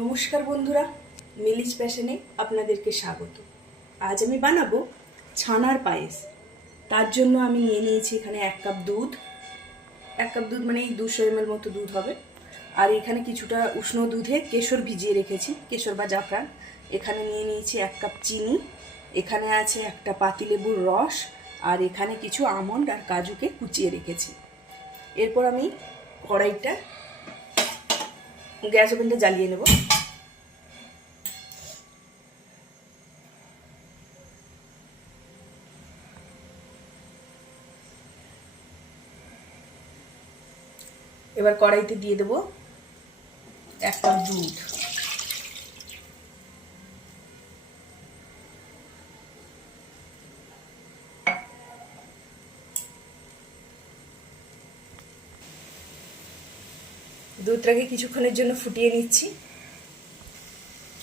নমস্কার বন্ধুরা মিলিজ প্যাশনে আপনাদেরকে স্বাগত। আজ আমি বানাবো ছানার পায়েস। তার জন্য আমি নিয়ে নিয়েছি এখানে এক কাপ দুধ। এক কাপ দুধ মানে এই দুশো এম মতো দুধ হবে। আর এখানে কিছুটা উষ্ণ দুধে কেশর ভিজিয়ে রেখেছি, কেশর বা জাফরান। এখানে নিয়ে নিয়েছি এক কাপ চিনি। এখানে আছে একটা পাতিলেবুর রস। আর এখানে কিছু আমন্ড আর কাজুকে কুচিয়ে রেখেছি। এরপর আমি কড়াইটা গ্যাস ওভেনটা জ্বালিয়ে নেব। এবার কড়াইতে দিয়ে দেব এক কাপ দুধ। দুধটাকে কিছুক্ষণের জন্য ফুটিয়ে নিচ্ছি।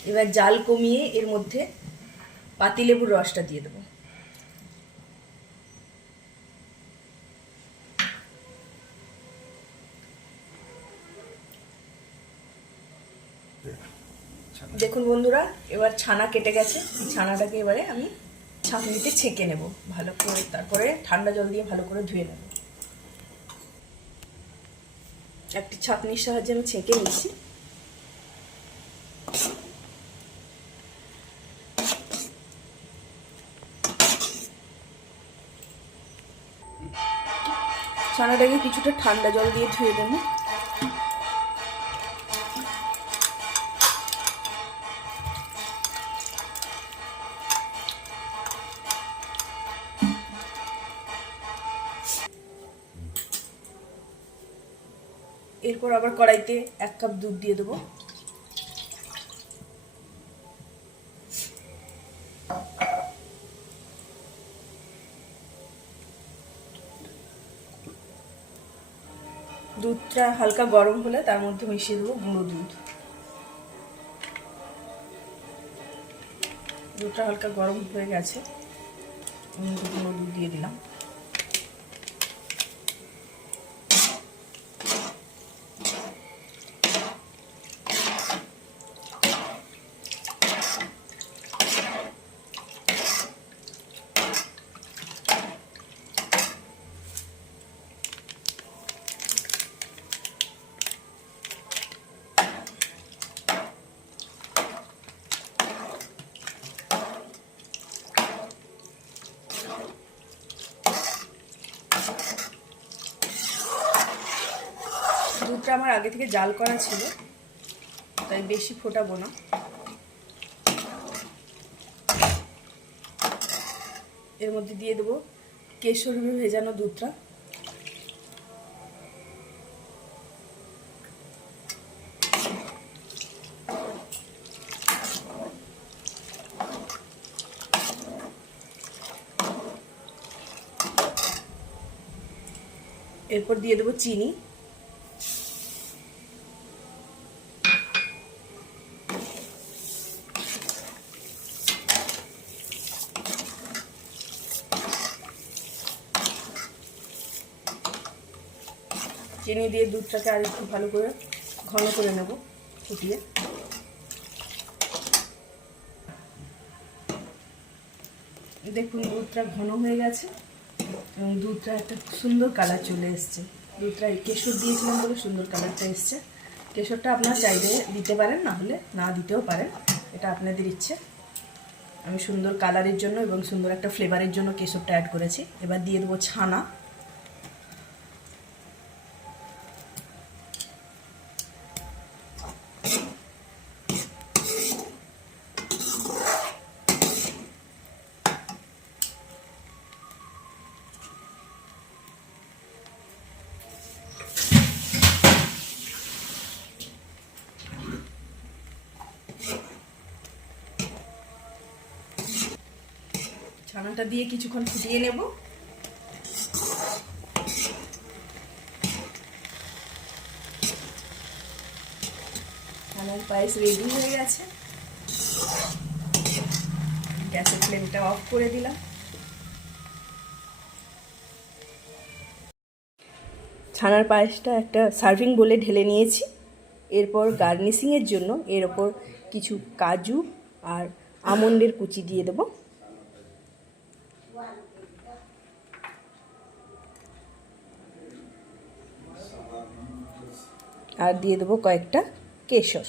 এবার জাল কমিয়ে এর মধ্যে পাতিলেবুর রসটা দিয়ে দেবো। দেখুন বন্ধুরা, এবার ছানা কেটে গেছে। ছানাটাকে এবারে আমি ছাঁকনিতে ছেঁকে নেব ভালো করে, তারপরে ঠান্ডা জল দিয়ে ভালো করে ধুয়ে নেব। একটি ছাঁকনির সাহায্যে আমি ছেঁকে নিচ্ছি ছানাটাকে কিছুটা ঠান্ডা জল দিয়ে ধুয়ে দেবো। এরপর আবার কড়াইতে এক কাপ দুধ দিয়ে দেবো। দুধটা হালকা গরম হলে তার মধ্যে মিশিয়ে দেবো গুঁড়ো দুধ। দুধটা হালকা গরম হয়ে গেছে গুঁড়ো দুধ দিয়ে দিলাম। দুধটা আমার আগে থেকে জাল করা ছিল, তাই বেশি ফোটাবো না। এর মধ্যে দিয়ে দেবো কেশর ভেজানো দুধটা। এরপর দিয়ে দেবো চিনি। চিনি দিয়ে দুধটাকে আর একটু ভালো করে ঘন করে নেব ফুটিয়ে। দেখুন, দুধটা ঘন হয়ে গেছে এবং দুধটা একটা সুন্দর কালার চলে এসছে। দুধটা কেশর দিয়েছিলাম বলে সুন্দর কালারটা এসছে। কেশরটা আপনার চাইলে দিতে পারেন, না হলে না দিতেও পারেন। এটা আপনাদের ইচ্ছে। আমি সুন্দর কালারের জন্য এবং সুন্দর একটা ফ্লেভারের জন্য কেশরটা অ্যাড করেছি। এবার দিয়ে দেবো ছানা। ছানাটা দিয়ে কিছুক্ষণ ফুটিয়ে নেব। ছানার পায়েস রেডি হয়ে গেছে। গ্যাসের ফ্লেমটা অফ করে দিলাম। ছানার পায়েসটা একটা সার্ভিং বলে ঢেলে নিয়েছি। এরপর গার্নিশিংয়ের জন্য এর ওপর কিছু কাজু আর আমন্ডের কুচি দিয়ে দেবো। আর দিয়ে দেবো কয়েকটা কেশর।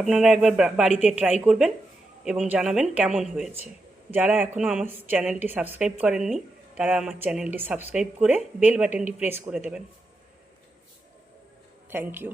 আপনারা একবার বাড়িতে ট্রাই করবেন এবং জানাবেন কেমন হয়েছে। যারা এখনও আমার চ্যানেলটি সাবস্ক্রাইব করেননি, তারা আমার চ্যানেলটি সাবস্ক্রাইব করে বেল বাটনটি প্রেস করে দেবেন। Thank you